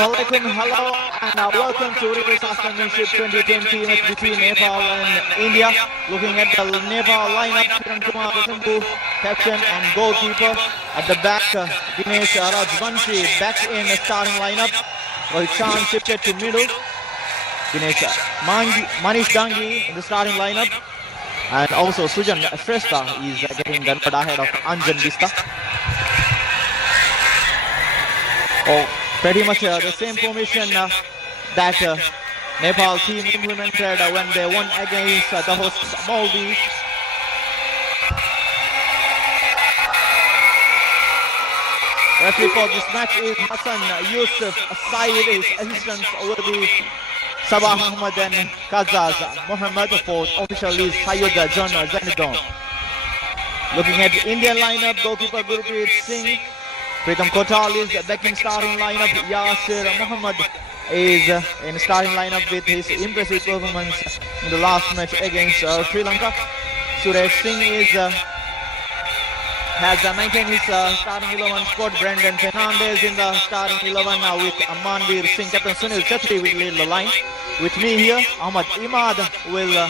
Assalamualaikum, hello, and welcome to Reverse Championship 2020 match between Nepal and India. Looking at the Nepal lineup, Kiran Kumar Vasantu, captain and goalkeeper. At the back, Dinesh Rajvanshi back in the starting lineup. Rohit Chand shifted to middle. Dinesh Manish Dangi in the starting lineup. And also Sujan Shrestha is getting the nod ahead of Anjan Vista. Pretty much the same formation that Nepal team implemented when they won against the hosts Maldives. Referee for this match is Hassan Yusuf. Side his assistants will be Sabah Ahmad and Kazaz Muhammad. For official is Sayyid John Zainudon. Looking at the Indian lineup, goalkeeper Gurpreet Singh. Pritam Kotal is back in starting lineup. Yasir Muhammad is in starting lineup with his impressive performance in the last match against Sri Lanka. Suresh Singh has maintained his starting 11 squad. Brendan Fernandez in the starting 11 with Manveer Singh. Captain Sunil Chetri will lead the line. With me here, Ahmad Imad will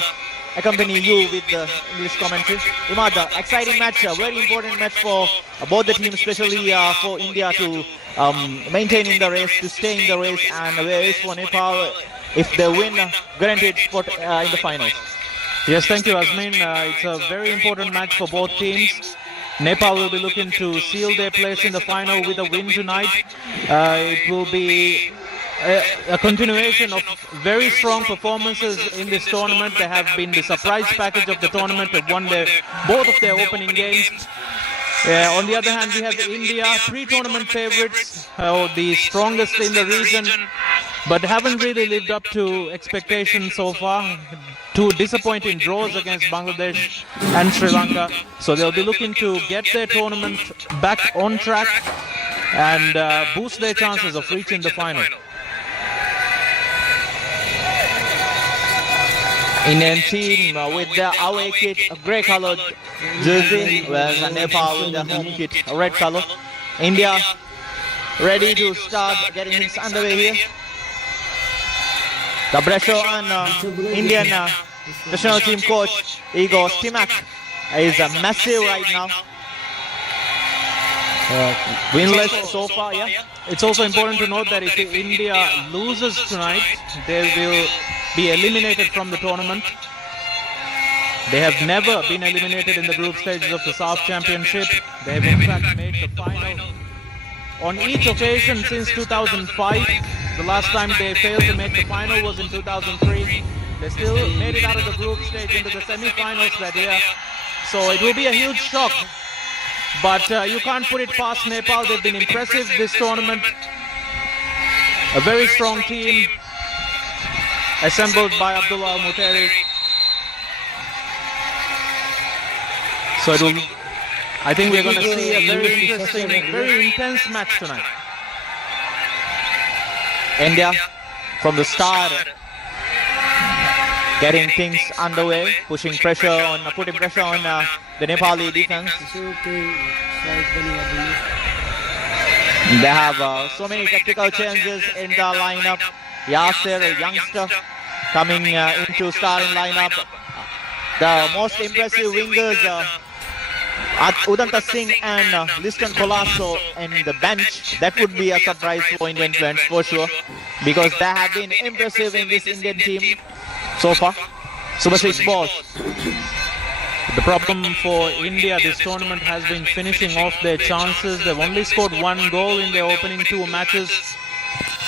accompany you with the English commentary. Imad, exciting match, a very important match for both the teams, especially for India to maintain in the race, to stay in the race, and whereas for Nepal, if they win, guaranteed spot in the finals. Yes, thank you, Azmin. It's a very important match for both teams. Nepal will be looking to seal their place in the final with a win tonight. It will be a continuation of very strong performances in this tournament. They have been the surprise package of the tournament. They've won both of their opening games. On the other hand, we have India, pre-tournament favorites, the strongest in the region, but haven't really lived up to expectations so far. Two disappointing draws against Bangladesh and Sri Lanka. So they'll be looking to get their tournament back on track and boost their chances of reaching the final. Indian team with the away kit, grey coloured jersey, whereas Nepal with the home kit, red colour. India ready to start getting things underway here. The pressure on Indian national team coach Igor Stimac is massive right now. Winless so far, yeah. It's also important to note that if India loses tonight, they will be eliminated from the tournament. They have never been eliminated in the group stages of the South Championship. They have in fact made the final on each occasion since 2005. The last time they failed to make the final was in 2003. They still made it out of the group stage into the semi-finals that year. So it will be a huge shock. But you can't put it past Nepal. They've been impressive this tournament. A very strong team assembled by Abdullah Al-Muteri. So I think we're going to see a very interesting, very intense match tonight. India from the start getting things underway, putting pressure on the Nepali defense. They have so many tactical changes in the lineup. Yasir, a youngster, coming into starting lineup. The most impressive wingers, Udanta Singh and Liston Colasso in the bench. That would be a surprise for Indian fans for sure, because they have been impressive in this Indian team so far. Subhasish Bose. The problem for India this tournament has been finishing off their chances. They've only scored one goal in their opening two matches.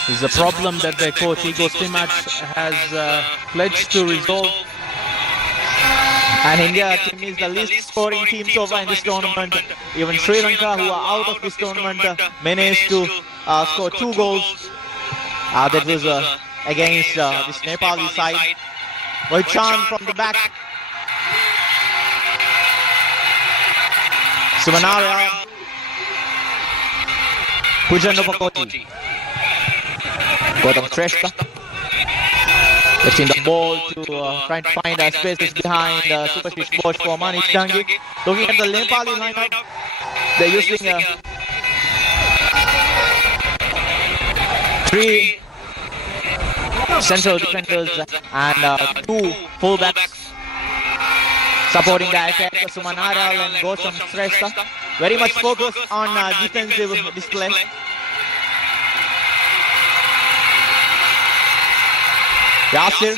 This is a problem that their coach Igor Stimac has pledged to resolve. And India team is the least scoring team so far in this tournament. Even Sri Lanka, who are out of this tournament, managed to score 2 goals. That was against this Nepali side. Rohit Chand from the back. Sumanaria. Pujanopakoti. Gautam Shrestha. Touching the ball to trying to find spaces behind Subhasish Bose for Manish Dangi. Looking at the Nepali lineup, they're using 3 central defenders and 2 fullbacks supporting the attack. Suman Aral and Gosam Shrestha very much focused on defensive display. Yasir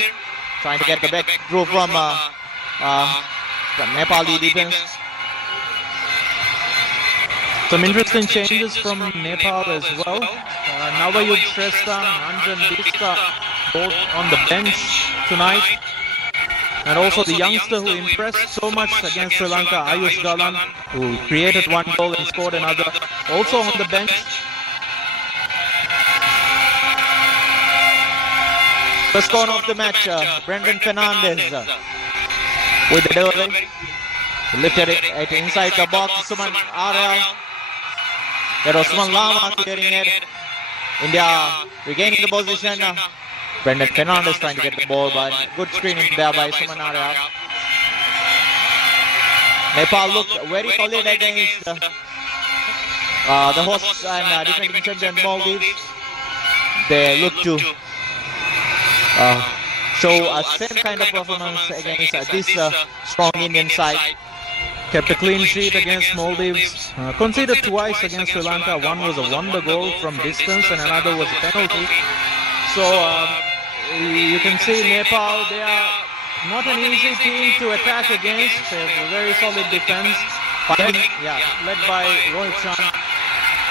trying to get the back through from Nepali defense. Some interesting changes from Nepal as well. Navayud Shrestha, Anjan Dista both on the bench tonight. And also the youngster who impressed so much against Sri Lanka, Ayush Galan, who created 1 goal and scored another, also on the bench. First corner of the match, Brendan Fernandez with the delivery. Lifted it inside the box, Suman Aral. There was Suman Lama clearing it. India regaining the position. Brendan Fernandez trying to get the ball, but good screening there by Suman Aral. Nepal looked very solid against the hosts and defending champion Maldives. They look to show a same kind of performance against this strong Indian side. Kept a clean sheet against Maldives. Conceded twice against Sri Lanka. One was a wonder goal from distance and another was a penalty. So you can see Nepal, they are not an easy team to attack against. They have a very solid defense. Led by Rohit Sharma.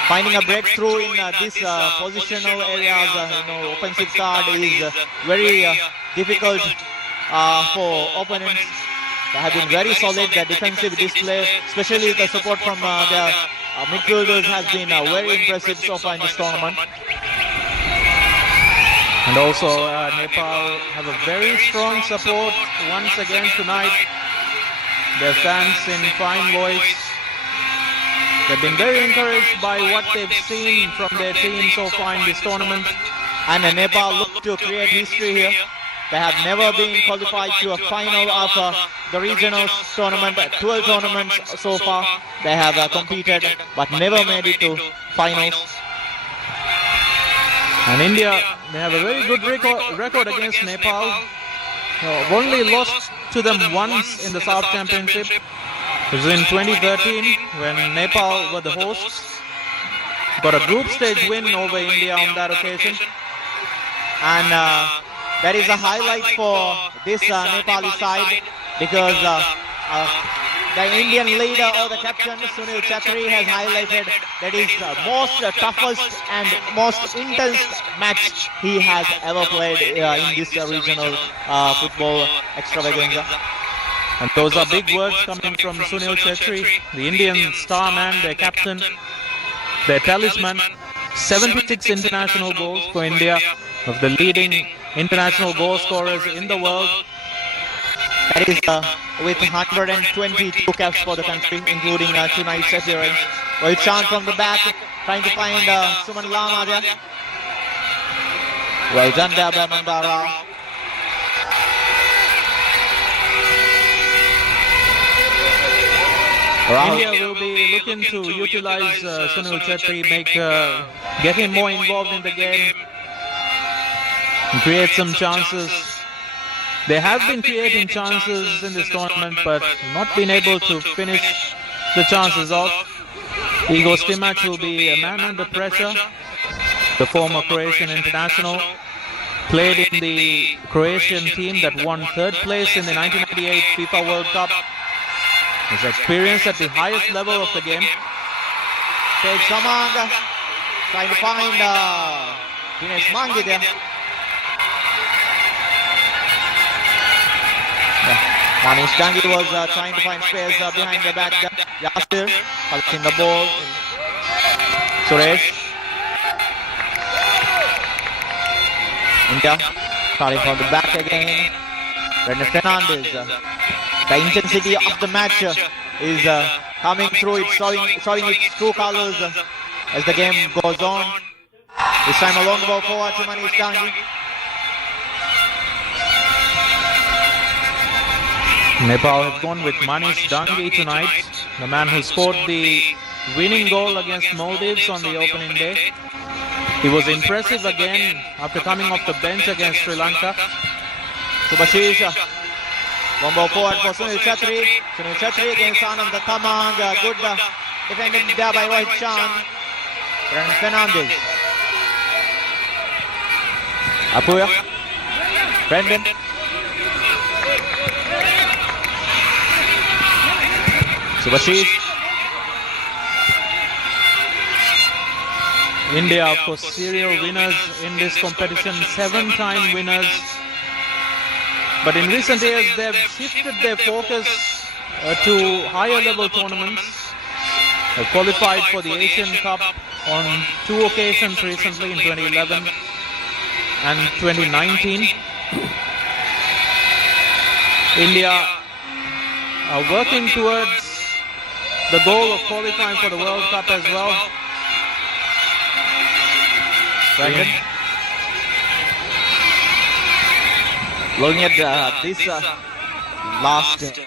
Finding a breakthrough in this positional areas, offensive third is very difficult for opponents. They have been very solid. The defensive display, especially the support from their midfielders, has been very impressive so far in this tournament. And also Nepal have a very strong support once again tonight. Their fans in fine voice. They've been very encouraged by what they've seen from their team so far in this tournament. And Nepal look to create history here. They have never been qualified to a final of the regional tournament. 12 tournaments so far they have competed, but never made it to finals. And India, they have a very good record against Nepal. Only lost to them once in the South Championship. It was in 2013 when Nepal were the hosts. Got a group stage win over India on that occasion. And that is a highlight for this Nepali side because the Indian leader or the captain Sunil Chhatri has highlighted that is the most toughest and most intense match he has ever played in this regional football extravaganza. And those are big words coming from Sunil Chhetri, the Indian star man, their captain, their talisman. 76 international goals for India, of the leading international goal scorers in the world. That is with 122 caps for the country, including tonight's appearance. Rohit Sharma from the back, trying to find Suman Lama there. Well done there by Mandara. India will be looking to utilize Sunil Chhetri, get him more involved in the game, and create some chances. They have been creating chances in this tournament, but not been able to finish the chances off. Igor Stimac will be a man under pressure. The former Croatian international, played in the Croatian team that won third place in the 1998 FIFA World Cup. His experience at the highest level of the game. Tej Samang trying to find Dinesh Mangi there. Manish Dangi was trying to find space behind the back. Yasir collecting the ball. Suresh. India starting from the back again. Brendan Fernandez. The intensity of the match is coming through. It's showing its true colors as the game goes on. This time a long ball forward to Manish Dangi. Nepal have gone with Manish Dangi tonight, the man who scored the winning goal against Maldives on the opening day. He was impressive again after coming off the bench against Sri Lanka. Subhashish. One ball forward for Sunil Chatri. Sunil Chatri against Anand Tamang. Good defending there by Rohit Chan. Brendan Fernandez. Apuya. Brendan. Subhashish. India, of course, serial winners in this competition, 7-time winners. But in recent years, they've shifted their focus to higher level tournaments. They've qualified for the Asian Cup on 2 occasions recently in 2011 and 2019. India are working towards the goal of qualifying for the World Cup as well. Brendan. Looking at this last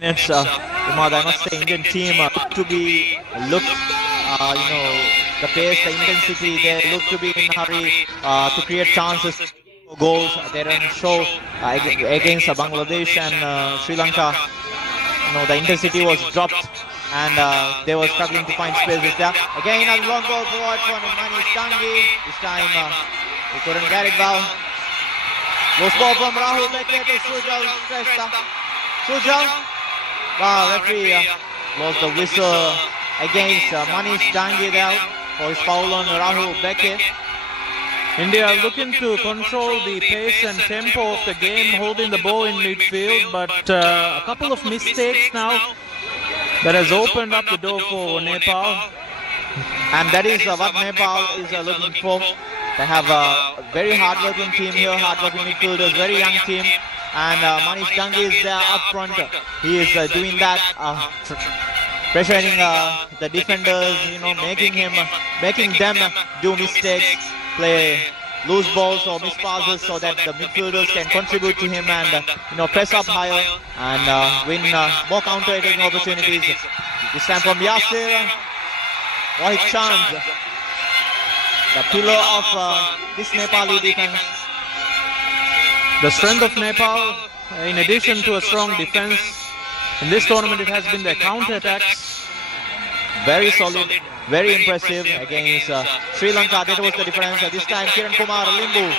minutes, Umad, I must say Indian team to be looked, the pace, the intensity, they look to be in a hurry to create chances, goals. They don't show against Bangladesh and Sri Lanka. The intensity was dropped and they were struggling to find spaces there. Again, a long ball forward for Manish Tangi. This time he couldn't get it well. Loose ball from Rahul Beckett to Sujal Shrestha. Sujal. Wow, referee blows the whistle against Manish Tangi there for his foul on Rahul Beckett. India are looking to control the pace and tempo of the game, holding the ball in midfield, but a couple of mistakes now that has opened up the door for Nepal. And that is what Nepal is looking for. They have a very hard-working team here, hard-working midfielders, very young team. And Manish Tangi is there up front. He is doing that, pressuring the defenders, making them do mistakes, play loose balls or miss passes so that the midfielders can contribute to him and press up higher and win more counter-attacking opportunities. This time from Yasir, Rohit Chand, the pillar of this Nepali defense. The strength of Nepal, in addition to a strong defense, in this tournament it has been their counter-attacks. Very solid, very impressive against Sri Lanka. That was the difference. This time Kiran Kumar Limbu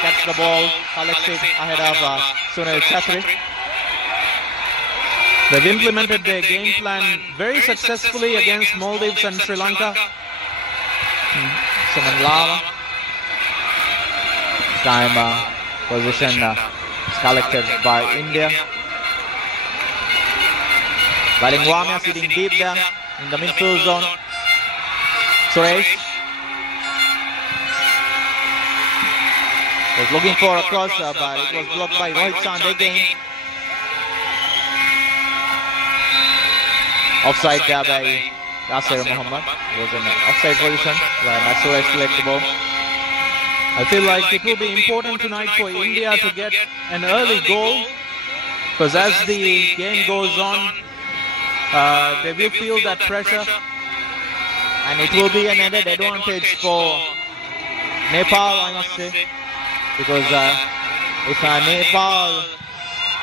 gets the ball, collects it ahead of Sunil Chatri. They've implemented their game plan very successfully against Maldives and Sri Lanka. Suman Lava. This time position is collected by India. Balingwamia sitting deep there in the midfield zone. Suresh was looking for a cross, but it was blocked by Rohit Chand again. Offside there by Yasir Muhammad. It was in offside position when Suresh collected the ball. I feel like it will be important tonight for India to get an early goal, because as the game goes on, they will feel that pressure. And it will be an added advantage for Nepal, I must say. Because if Nepal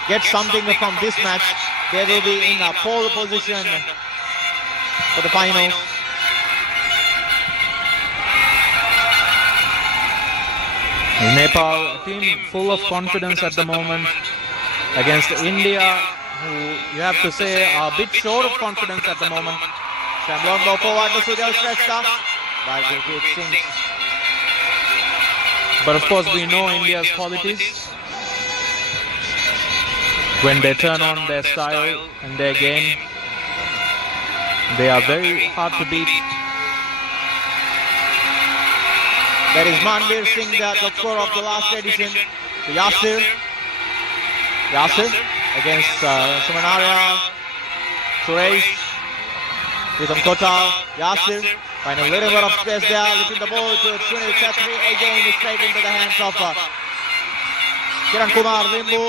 gets something from this match, they will be in a pole position for the finals. Nepal, a team full of confidence at the moment against India, who you have to say are a bit short of confidence at the moment. Shamlon go forward to Sujal Shrestha. By Gurpreet Singh. But of course we know India's qualities. When they turn on their style and their game, they are very hard to beat. There is Manveer Singh, the top scorer of the last edition. To Yasir. Yasir against Sumanarya. Suresh. Rhythm Kotal. Yasir. Finding a little bit of space there. Lifting the ball to Sunil Chatri. Again, straight into the hands of Kiran Kumar Limbu.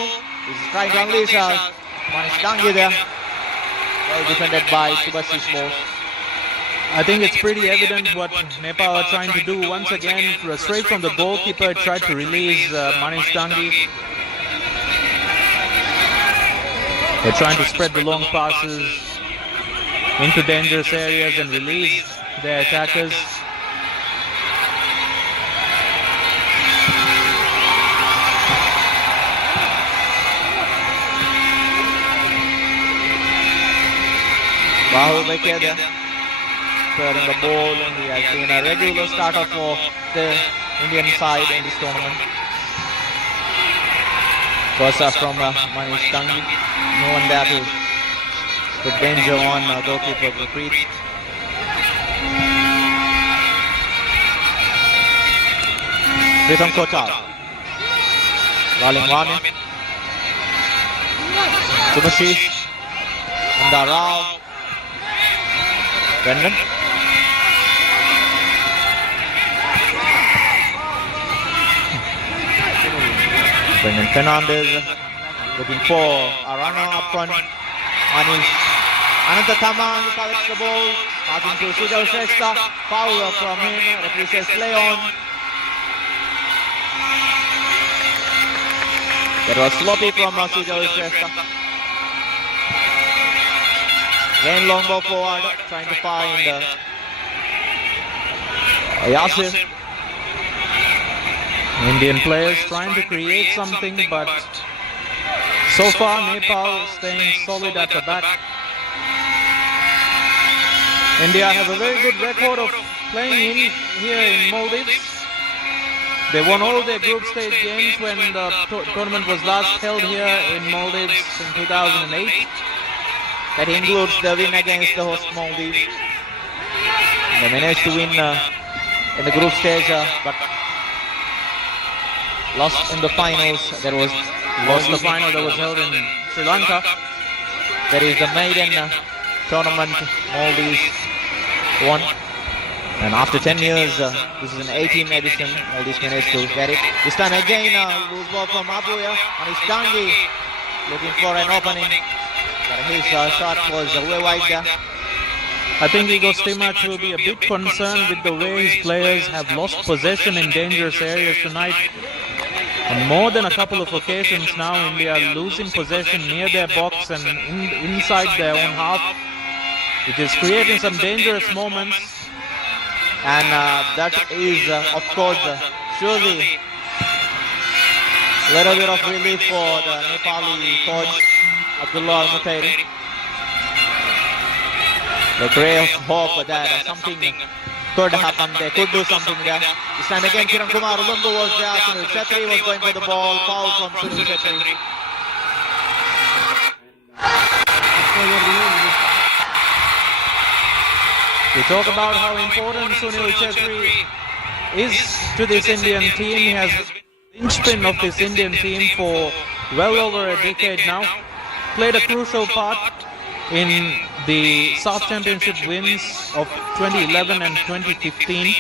He's trying to unleash Manish Tangi there. Well defended by Subhashish Bose. I think it's pretty evident what Nepal are trying to do. Once again, straight from the goalkeeper, tried to release Manish Dangi. They're trying to spread the long passes into dangerous areas and release their attackers. Rahul Bekeda turning the ball, and he has been a regular starter for the Indian side in this tournament. First up from Manish Dangi. No one there to put danger on goalkeeper retreat. Pritham Kotal. Rolling Wami. Subhashish. Amda Rao. Brendan. Brendan Fernandez looking for a runner up front. Manish. Ananta Tama, he collects the ball. Passing to Sujal Shrestha. Foul from him. Referee says play on. That was sloppy from Sujal Shrestha. Again long ball forward, trying to find Yasir. Indian players trying to create something, but so far Nepal staying solid at the back. India have a very good record of playing here in Maldives. They won all their group stage games when the tournament was last held here in Maldives in 2008. That includes the win against the host Maldives. They managed to win in the group stage, but lost in the finals. Lost the final that was held in Sri Lanka. There is the maiden tournament Maldives won. And after 10 years, this is an 18th edition. Maldives managed to get it. This time again, loose ball from Abuya. Manish Dangi looking for an opening. But his shot was way wide there. I think Igor Stimac will be a bit concerned with the way his players have lost possession in dangerous areas tonight. On more than a couple of occasions now, India are losing possession near their box and inside their own half, which is creating some dangerous moments. And that is, of course, surely a little bit of relief for the Nepali coach, Abdullah Al-Mutairi. The ray of hope that something could happen, they could do something there. This time again, Kiran Kumar Ulundu was there, Sunil Chetri was going for the ball, foul from Sunil Chetri. We talk about how important Sunil Chetri is to this Indian team. He has been the linchpin of this Indian team for well over a decade now. Played a crucial part in the South Championship wins of 2011 and 2015.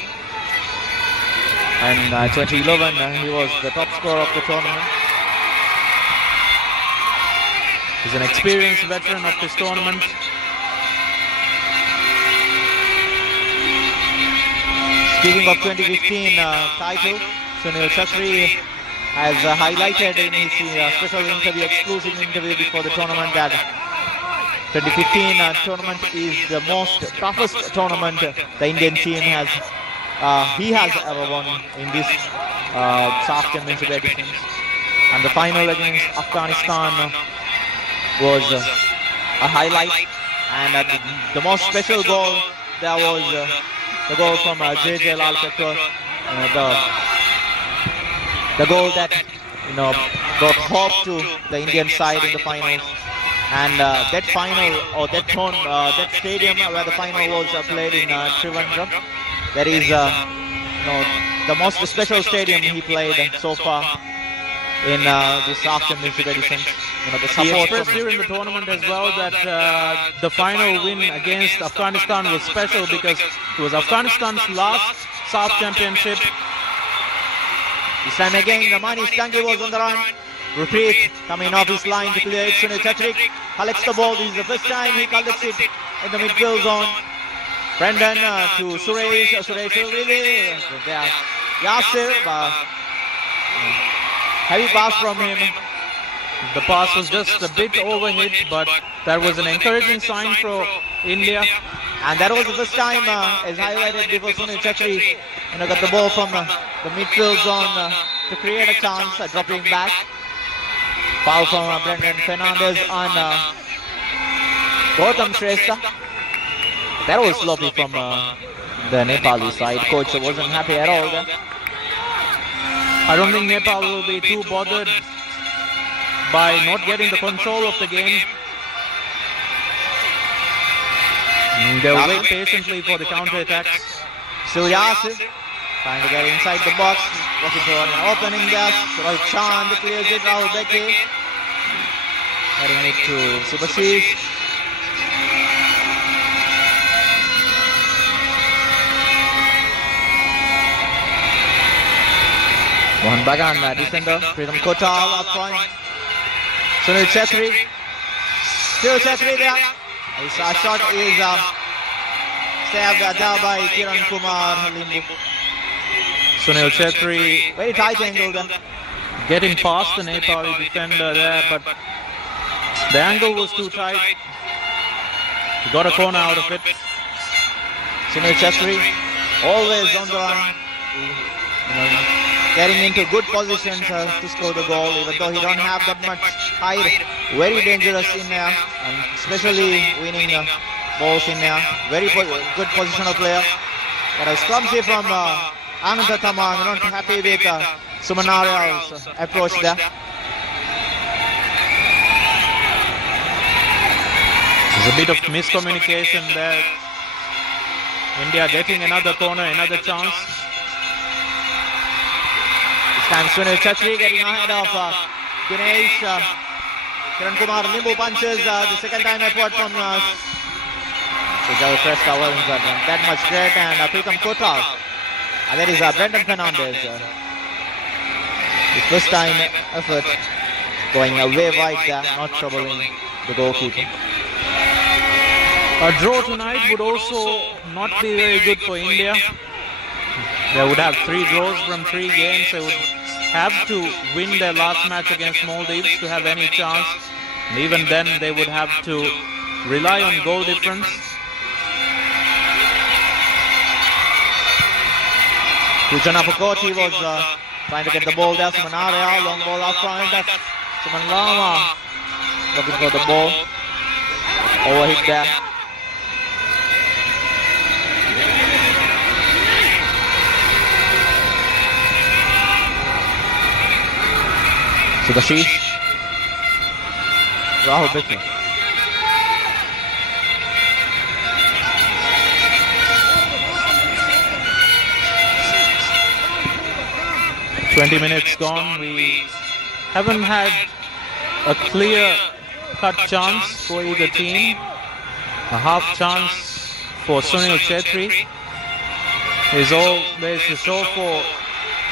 And 2011, he was the top scorer of the tournament. He's an experienced veteran of this tournament. Speaking of 2015 title, Sunil Chetri has highlighted in his special interview, exclusive interview before the tournament, that 2015 tournament is the most toughest tournament the Indian team has ever won in this South Championship edition. And the final against Afghanistan was a highlight. And the most special goal there was the goal from JJ Lalkatkar, the goal that brought hope to the Indian side in the finals. And that final, or that stadium where the final was played in Trivandrum, that is the most special stadium he played so far in this South Championship edition. He expressed during the tournament as well that the final win against Afghanistan was special because it was Afghanistan's last South Championship. This time again, the Manish Dangi was on the run. Repeat, coming off his line to clear it. Sunil Chetri collects the ball. This is the first time he collects it in the midfield zone. Brendan to Suresh. Suresh really there. Yasir, heavy pass from him. The pass was just a bit overhit, but that was an encouraging sign for India. And that was the first time, as highlighted before, Sunil Chetri got the ball from the midfield zone to create a chance, dropping back. Foul from Brendan Fernandez on Gautam Shrestha. That was sloppy from the Nepali side. Coach wasn't happy at all there. I don't think Nepal will be too bothered by not getting the control of the game. They'll wait patiently for the counter-attacks. Still Yasir trying to get inside the box, looking for an opening there. Rohit Chand clears it, Rahul Beke heading it to Subhasish. Mohan Bagan, defender, Pritam Kotal up front. Sunil Chetri, still Chetri there. His shot is stabbed down by Kiran Kumar Limbu. Sunil Chetri Very tight angle then. getting past the Nepali defender there, but the angle was too tight. He got a corner out of it. Sunil Chetri always on the run. Getting into good positions to score the goal, even though he don't have that much height. Very dangerous in there, and especially winning balls in there. Very good positional player. But a clumsy from Ananta Tamang, not happy with Sumanaria's approach there. There's a bit of miscommunication there. India getting another corner, another chance. And Sunil Chetri getting ahead of Dinesh. Kiran Kumar Limbu punches the second time effort from Sujal Shrestha wasn't that much great, and Pritam Kotal. And there is Brendan Fernandez. His first time effort going away wide there, not troubling the goalkeeper. A draw tonight would also not be very good for India. They would have 3 draws from 3 games. They would have to win their last match against Maldives to have any chance. And even then, they would have to rely on goal difference. Pujana Pukoti was trying to get the ball there. Sumanarea, long ball up front. That's Suman Lama looking for the ball. Overhit there. Subhasish. Rahul Beke. "20 minutes gone. We haven't had a clear-cut chance for either team. A half chance for Sunil Chetri is all there's to show for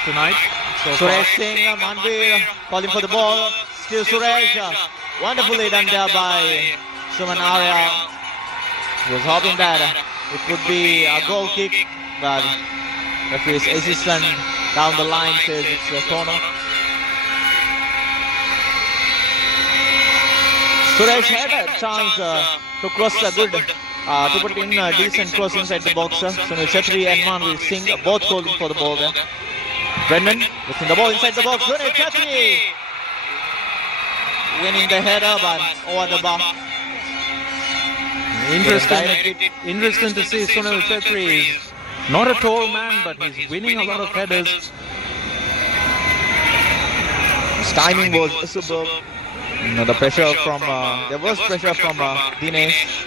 tonight. So far. Suresh Singh, Manvir calling for the ball. Still Suresh. Wonderfully done there by Suman Arya. He was hoping that it could be a goal kick, but referee's assistant down the line says it's a corner. Suresh had a chance to cross a good, to put in a decent cross inside the box. Sunil Chetri and Manvir Singh both calling for the ball there. Brendan looking the ball inside the box. Sunil Chetri winning the header, but over the bar. Interesting to see Sunil Chetri is not a tall man, but he's winning a lot of headers. His timing was superb. The pressure from there was pressure from Dinesh,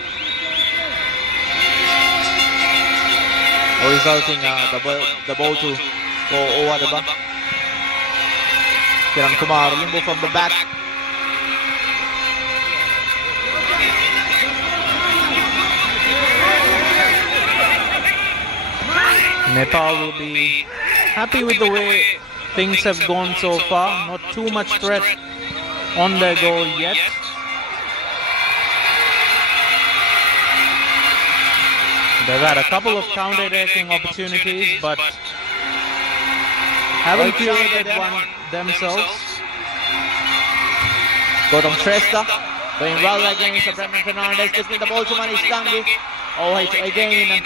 resulting the ball to go over the bar. Kiran Kumar Limbu from the back. Nepal will be happy with the way things have gone so far. Not too much threat on their goal yet. They've had a couple of counter-attacking opportunities, but haven't created one themselves. Gautam Shrestha doing well against Brendan Fernandez, giving the ball to Manish Dangi. Oh, again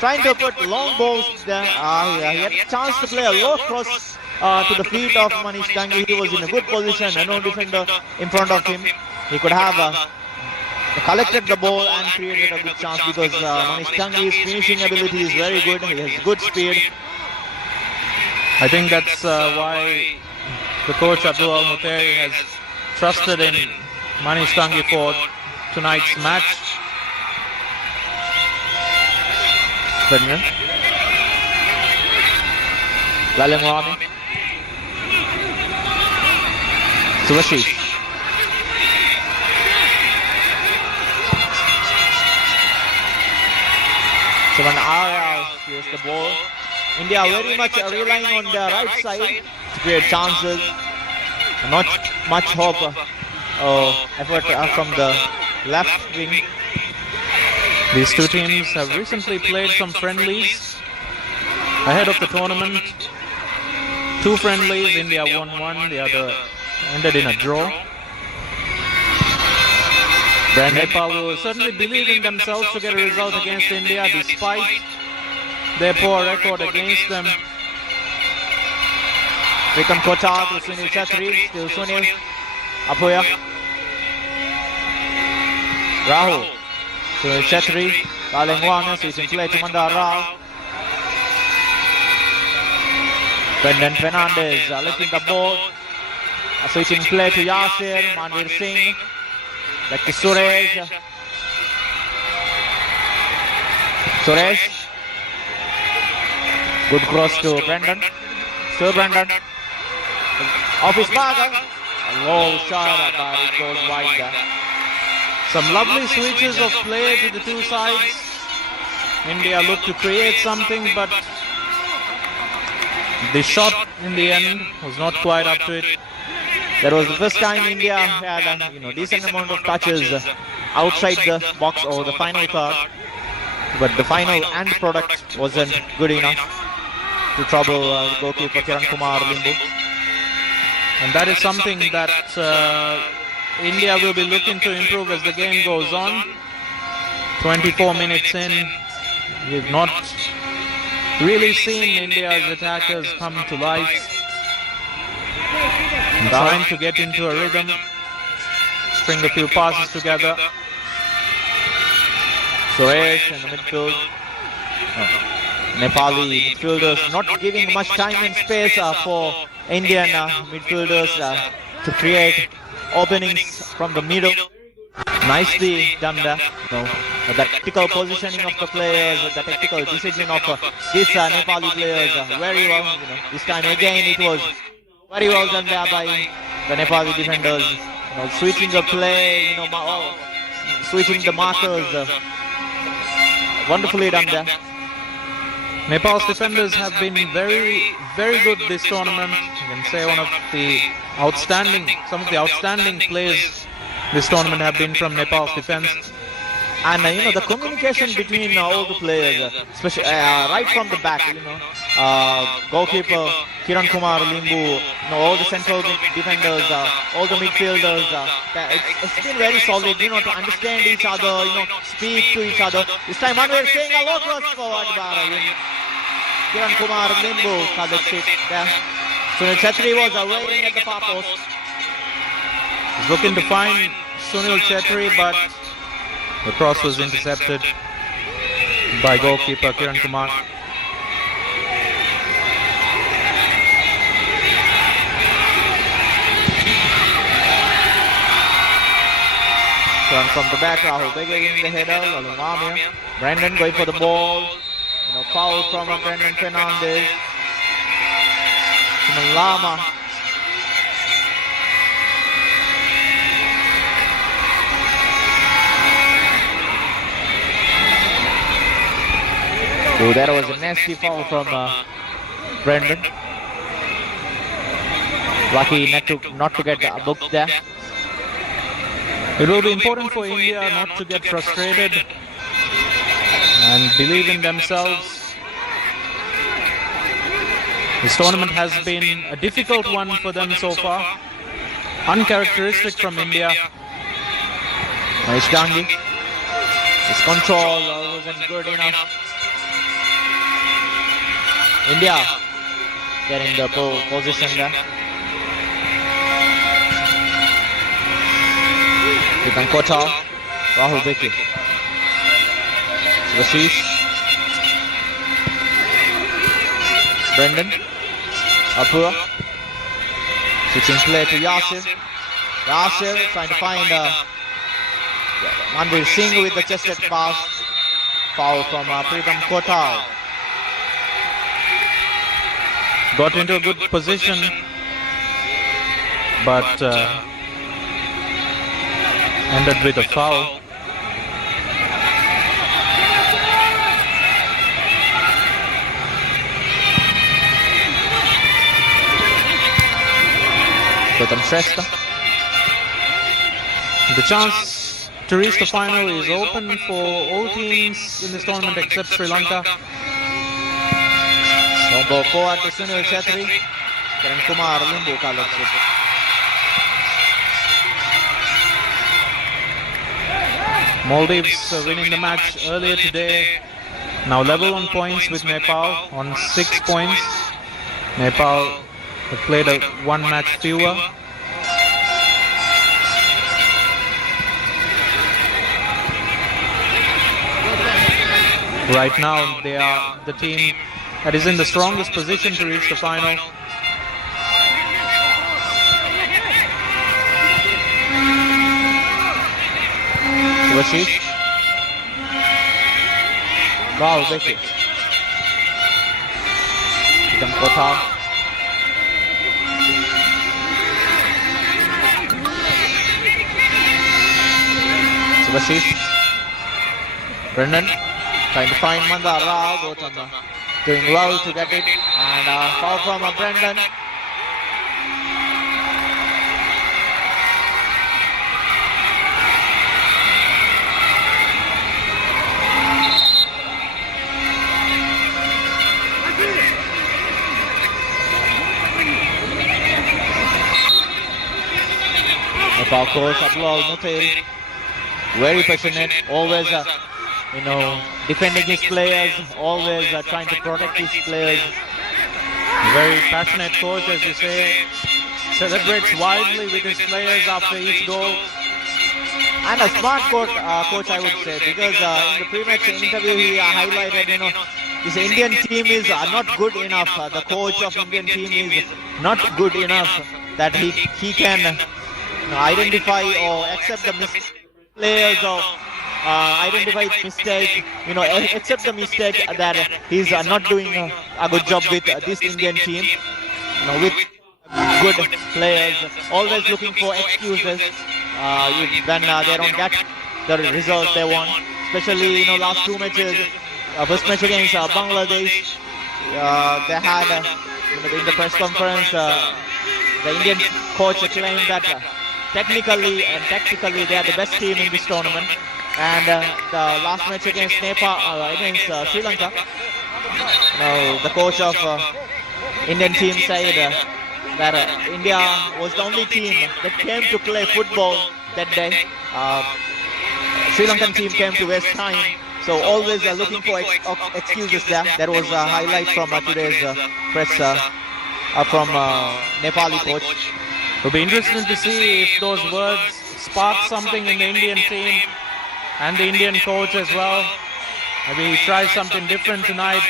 trying to put long balls there. He had a chance to play a low cross to the feet of Manish Dangi. He was in a good position and no defender in front of him. He could have collected the ball and created a good chance because Manish Dangi's finishing ability is very good. He has good speed. I think that's why the coach Abdul Al-Muteri has trusted in Manish Dangi for tonight's match. Brendan. Lalim Rami. Subhashish. Suman Aryal here's the ball. India very much relying on their right side to create chances. Not much hope effort from the left wing. These two teams have recently played some friendlies ahead of the tournament. Two friendlies, India won one, the other ended in a draw. Nepal will certainly believe in themselves to get a result against India despite their poor record against them. Vikram Kochar to Sunil Chetri, still Sunil, Apoya, Rahul, Sunil Chetri, Lalengwanga, switching play to Mandar Rao. Brendan Fernandez lifting the ball, switching play to Yasir, Manvir Singh, back to Suresh. Suresh, good cross to Brendan, still Brendan. Off his mark, a low shot but it goes wide there. Some lovely switches of play to the two sides. India looked to create something, but the shot in the end was not quite up to it. That was the first time India had a decent amount of touches outside the box or the final third, but the final end product wasn't good enough to trouble goalkeeper Kiran Kumar Limbu. And that is something that India will be looking to improve as the game goes on. 24 minutes in, we've not really seen India's attackers come to life. And trying to get into a rhythm, string a few passes together. Suresh in the midfield. Nepali midfielders not giving much time and space for Indian midfielders to create openings from the middle. Nicely done there. The tactical positioning of the players, the tactical decision of these Nepali players very well. This time again it was very well done there by the Nepali defenders. Switching the play, switching the markers. Wonderfully done there. Nepal's defenders have been very, very good this tournament. You can say some of the outstanding plays this tournament have been from Nepal's defense. And the communication between all the players, especially right from the back, goalkeeper Kiran Kumar Limbu, all the central defenders, all the midfielders, it's been very solid, to understand each other, speak to each other. This time on we're seeing a low cross forward, Kiran Kumar Limbu collects it there. Sunil Chetri was waiting at the far post. He's looking to find Sunil Chetri, but the cross was intercepted by goalkeeper Kiran Kumar. Turn from the back, Rahul Begay in the header, Brendan going for the ball. Foul from Brendan Fernandez. Lama. Oh, that was a nasty foul from Brendan. Lucky not to get booked there. It will be important for India not to get frustrated and believe in themselves. This tournament has been a difficult one for them so far. Uncharacteristic from India. Nice Dangi. His control wasn't good enough. India getting the position there. Pritam Kotal, Rahul Vicky. Rashish. Brendan. Apura. Switching play to Yasir. Yasir trying to find Manvir Singh with the chested pass. Foul from Pritam Kotal. Got into a good position, but ended with a foul. Pritam Shrestha. The chance to reach the final is open for all teams in this tournament except Sri Lanka. Don't go forward to Sunil Chetri. Karan Kumar Limbu ka lakshya. Maldives winning the match earlier today. Now level on points with Nepal on 6 points. Nepal have played a one match fewer. Right now they are the team that is in the strongest position to reach the final. Rashish. Wow, Vicky. Pritam Kotal. Rashish. Brendan trying to find Mandar Rao. Gotama doing well to get it. And foul from Brendan. Nepal coach Abdullah Mutil, very passionate, always defending his players, always trying to protect his players. Very passionate coach, as you say, celebrates widely with his players after each goal. And a smart coach, I would say, because in the pre-match interview he highlighted, this Indian team is not good enough. The coach of Indian team is not good enough that he can identify or accept the players or identify mistake, accept the mistake that he's not doing a good job with this Indian team, with good players, always looking for excuses when they don't get the result they want. Especially, last two matches, first match against Bangladesh, they had, in the press conference, the Indian coach claimed that technically and tactically they are the best team in this tournament. And the last match against Nepal, against Sri Lanka, the coach of Indian team said that India was the only team that came to play football that day. Sri Lankan team came to waste time. So always looking for excuses there. That was a highlight from today's press from Nepali coach. It'll be interesting to see if those words spark something in the Indian team and the Indian coach as well. Maybe he tries something different tonight.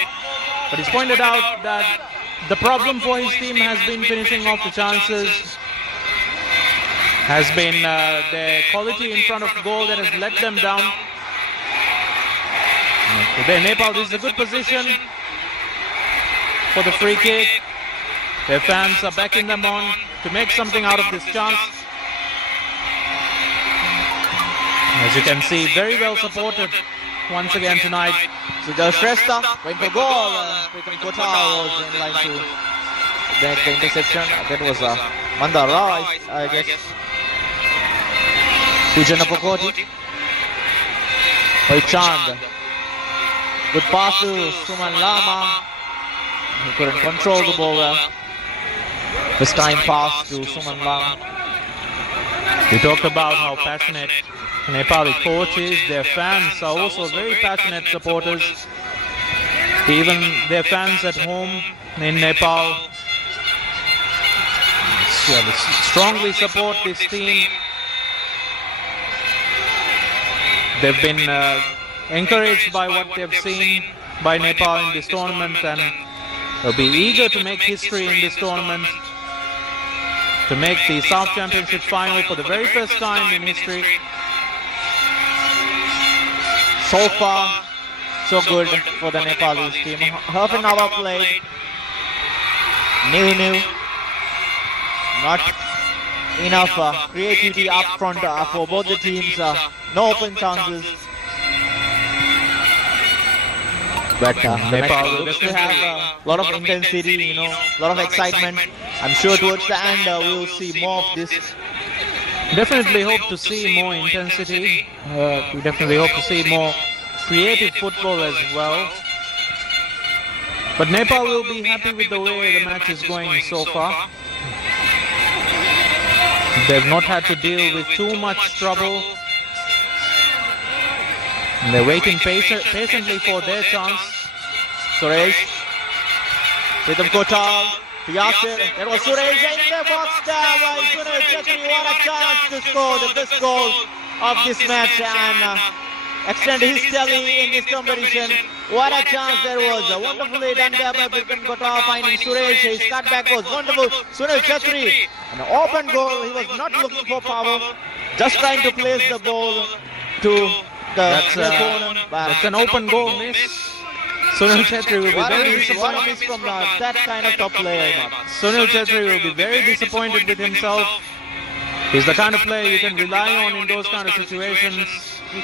But he's pointed out that the problem for his team has been finishing off the chances, has been their quality in front of goal that has let them down. Today Nepal, this is a good position for the free kick. Their fans are backing them on to make something out of this chance. As you can see, very well supported once again tonight. So the Shrestha went for goal. Pritam Kotal was in line to make the interception. That was Mandar Rao, I guess. Pujana Pokoti. Chand Good pass to Suman Lama. He couldn't control the ball well. This time pass to Suman Lama. We talked about how passionate Nepali coach is. Their fans are also very passionate supporters. Even their fans at home in Nepal strongly support this team. They've been encouraged by what they've seen by Nepal in this tournament, and they'll be eager to make history in this tournament, to make the South Championship final for the very first time in history. So far, so good for the Nepalese team. Half an hour played. 0-0. Not enough creativity up front for both the teams. No open chances. But Nepal looks to have a lot of intensity, a lot of excitement. I'm sure towards the end we will see more of this. Definitely hope to see more intensity. We definitely hope to see more creative football as well. But Nepal will be happy with the way the match is going so far. They've not had to deal with too much trouble. And they're waiting patiently for their chance. Suresh. Rhythm Kotal. Yasir. There was Suresh in the box there by Sunil Chetri. What a chance to score the best goal of this match and extend his tally in this competition. What a chance there was. Wonderfully done there by Rhythm Kotal, finding Suresh. His cutback was wonderful. Sunil Chetri. An open goal. He was not looking for power. Just trying to place the ball to That's an open goal miss. Sunil Chetri will be very disappointed from that kind of top player. Sunil Chetri will be very disappointed with himself. He's the kind of player you can rely on in those kind of situations.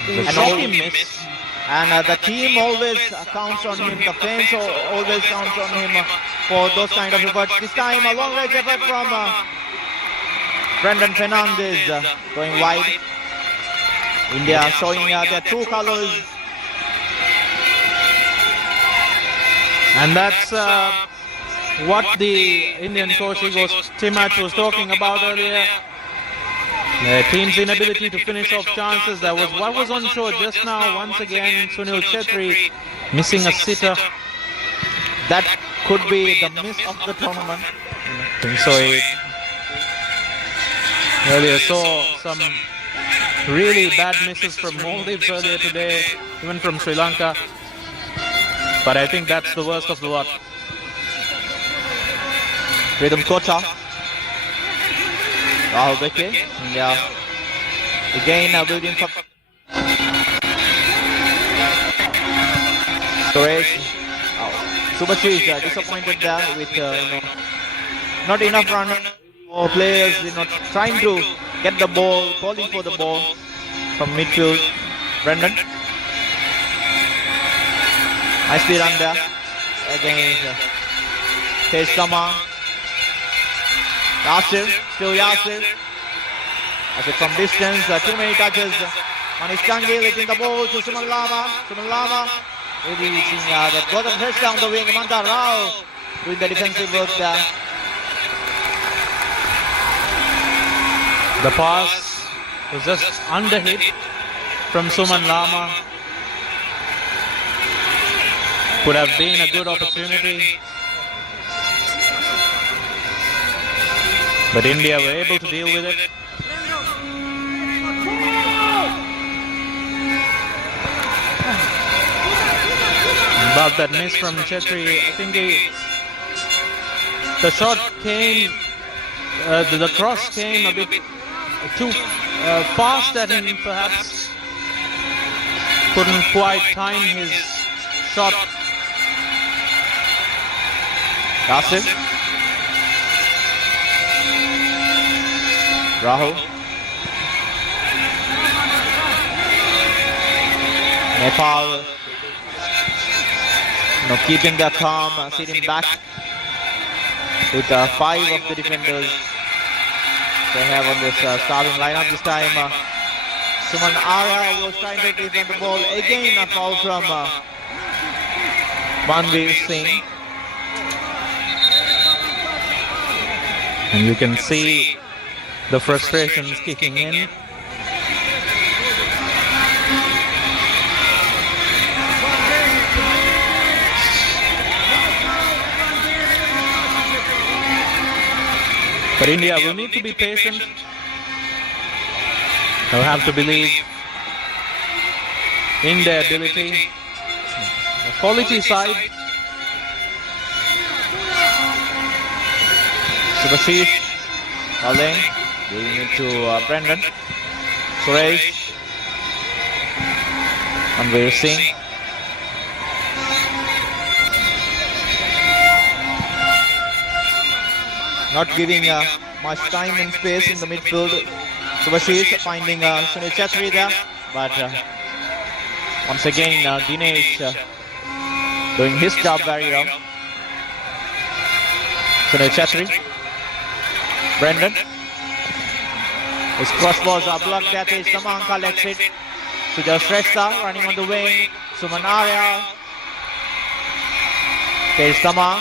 The shocking miss. And the team always counts on him. The fans always counts on him for those kind of efforts. This time a long range effort from Brendan Fernandez going wide. India showing their true colors. And that's what the Indian coach Timach was talking about earlier. The team's inability to finish off chances. That was what was on show just now. Once again, Sunil Chetri missing a sitter. That could be the miss of the tournament. I think so. Earlier saw some really bad misses from Maldives earlier today, even from Sri Lanka. But I think that's the worst of the lot. Rhythm Kota. Rahul Beke. Yeah. Again, building for Suresh. Subhashi is disappointed there with not enough run for players, trying to get the ball, calling for the ball from midfield. Brendan. Nicely run there. Again, Tej Kama. Yasir, still Yasir. As it from distance, too many touches. Manish Changi letting the ball to Suman Lama. Suman Lama maybe reaching that bottom touch down the wing. Manta Rao doing the defensive work there. The pass was just underhit from Suman Lama. Could have been a good opportunity. But India were able to deal with it. About that miss from Chetri, I think the shot came, the cross came a bit too fast at him, perhaps. Couldn't quite time his shot. Yasir. Rahul. Nepal keeping the calm, sitting back with 5 of the defenders they have on this starting lineup. This time Suman Ara was trying to defend the ball. Again a foul from Manveer Singh. And you can see the frustrations kicking in. But India will need to be patient. They'll have to believe in their ability. The quality side. Subhashish bowling, giving it to Brendan. Suresh. Manveer Singh. Not giving much time and space in the midfield. Subhashish finding Sunil Chetri there, but once again Dinesh doing his job very well. Sunil Chetri. Brendan. His crossbows are blocked there. Tej Tamang collects it. Suja Shrestha running on the wing. Suman Arya. Tej Tamang.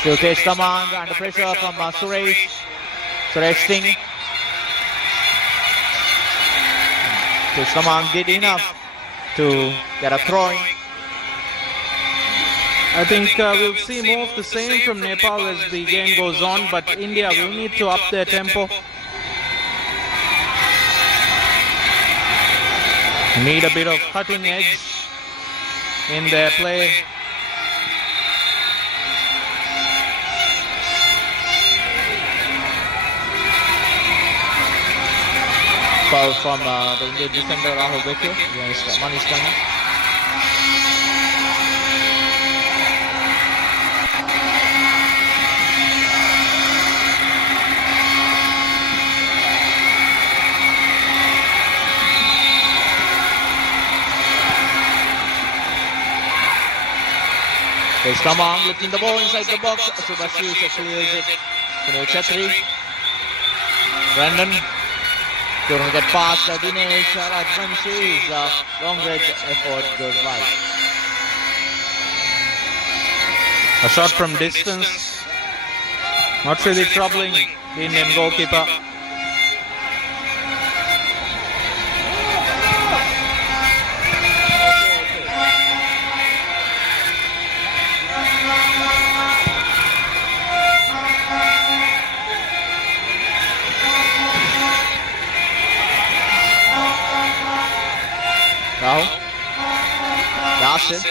Still Tej Tamang under pressure from Suresh. Suresh Singh. Tej Tamang did enough to get a throwing. I think we'll see more of the same from Nepal as the game goes on, but India will need to up their tempo. Need a bit of cutting edge in their play. Foul from the Indian defender Rahul Bekir against Manish Kanga. Tej Tamang lifting the ball inside the box. Subhashish clears it. Sunil Chetri. Brendan. Couldn't get past Dinesh Rajvanshi. Long range effort goes by. A shot from distance. Not really troubling the Indian goalkeeper. Rahul. Yasir.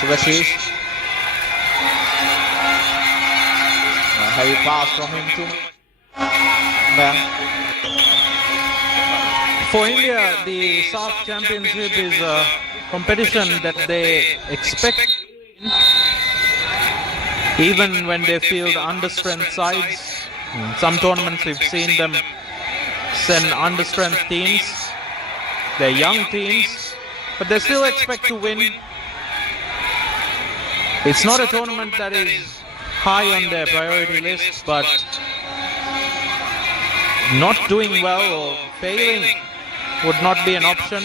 Subhashish. A heavy pass from him to For India, the SAF Championship is a competition that they expect to win, even when they field understrength sides. In some tournaments we've seen them send understrength teams. They're young teams, but they still expect to win. It's not a tournament that is high on their priority list, but not doing well or failing would not be an option.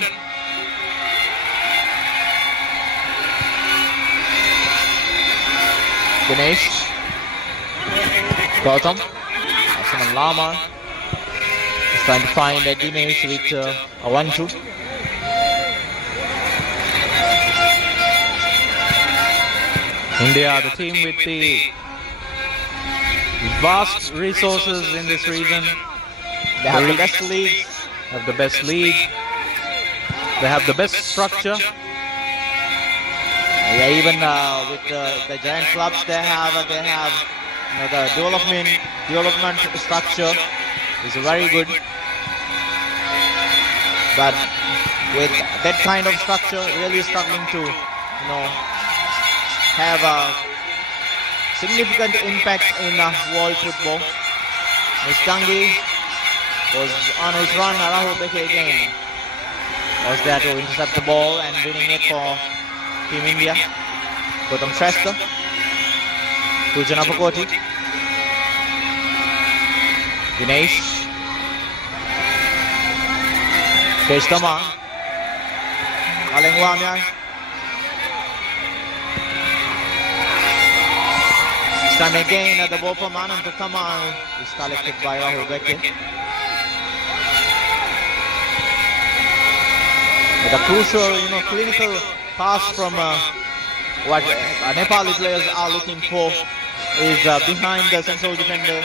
Dinesh. Gautam. Asman Lama is trying to find Dinesh with a 1-2. India, the team with the vast resources in this region. They have the best league. Have the best league. They have the best structure. Yeah, even with the giant clubs they have the development structure is very good. But with that kind of structure, really struggling to have a significant impact in world football. Mustangi was on his run. Rahul Bekir again was there to intercept the ball and winning it for Team India. Gautam Shrestha, Pujana Pakoti, Dinesh, Page Tamang. Alengwamian. This time again at the ball from Anand Tamang is collected by Rahul Bekke. With a crucial, clinical pass from what Nepali players are looking for is behind the central defender,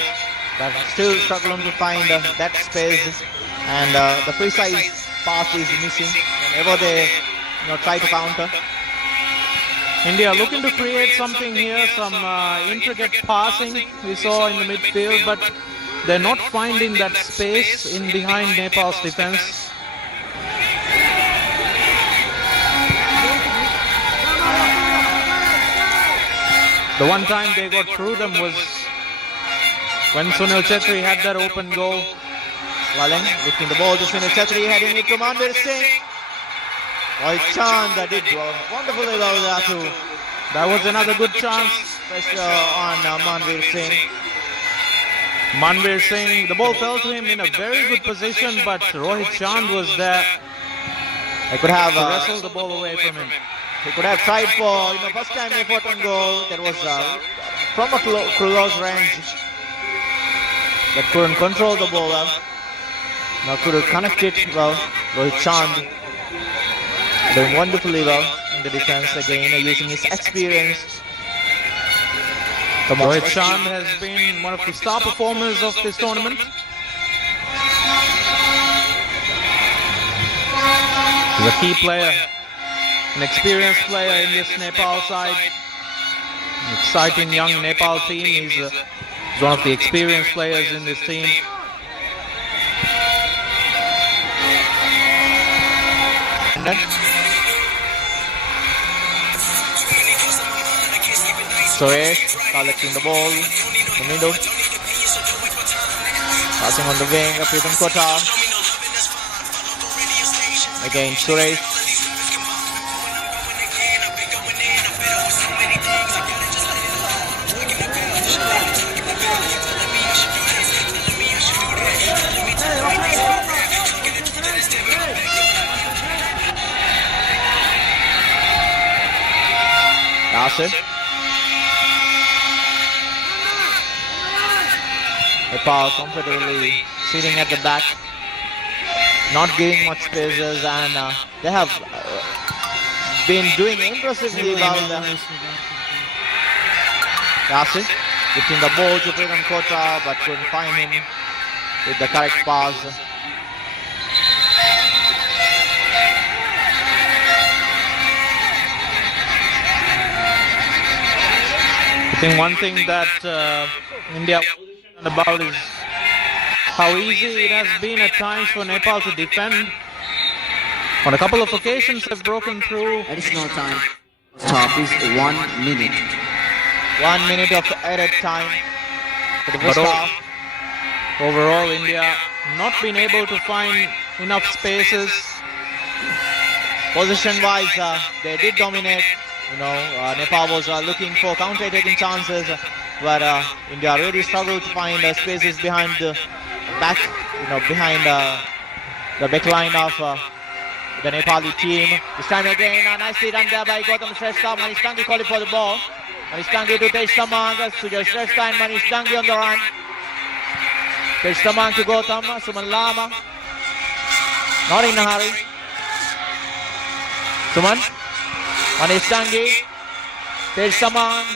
but still struggling to find that space, and the precise pass is missing whenever they try to counter. India looking to create something here, some intricate passing we saw in the midfield, but they're not finding that space in behind Nepal's defense. The one time they got through them was when Sunil Chetri had that open goal. Walling lifting the ball to Sunil Chetri, heading it to Manvir Singh. Rohit Chand did wonderfully well there too. That was another good chance. Pressure on Manvir Singh. Manvir Singh, the ball fell to him in a very good position, but Rohit Chand was there He could have to wrestle the ball away from him. He could have tried for first time effort on goal. That was from a close range, but couldn't control the ball well. Now couldn't connect it well. Rohit Chand doing wonderfully well in the defense again, using his experience. Rohit Chand has been one of the star performers of this tournament. He's a key player, an experienced player in this Nepal side. An exciting young Nepal team. He's one of the experienced players in this team. Suresh collecting the ball in the middle. Passing on the wing, Pritam Kota. Again, Suresh. Yasir. Nepal comfortably sitting at the back, not giving much spaces, and they have been doing impressively well. Yasir giving the ball to Pritam Kota, but couldn't find him with the correct pass. I think one thing that India about is how easy it has been at times for Nepal to defend. On a couple of occasions they've broken through. Additional time. Stop is 1 minute. 1 minute of added time for the first half. Overall, India not been able to find enough spaces. Position-wise, they did dominate. Nepal was looking for counter-attacking chances, but India really struggled to find spaces behind the back, behind the back line of the Nepali team. This time again, nicely done there by Gautam Shrestha. Manish Dangi calling for the ball. Manish Dangi to Tej Tamang, Sujay Shrestha and Manish Dangi on the run. Tej Tamang to Gautam, Suman Lama. Not in a hurry. Suman. Manish Dangi. Tej Tamang.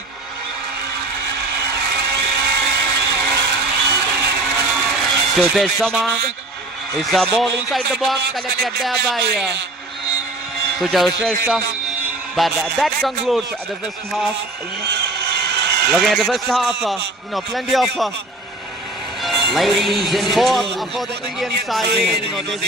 To Tej Tamang. It's a ball inside the box, collected there by Sujay Shrestha. But that concludes the first half. Looking at the first half, plenty of Ladies and gentlemen, for the Indian side. This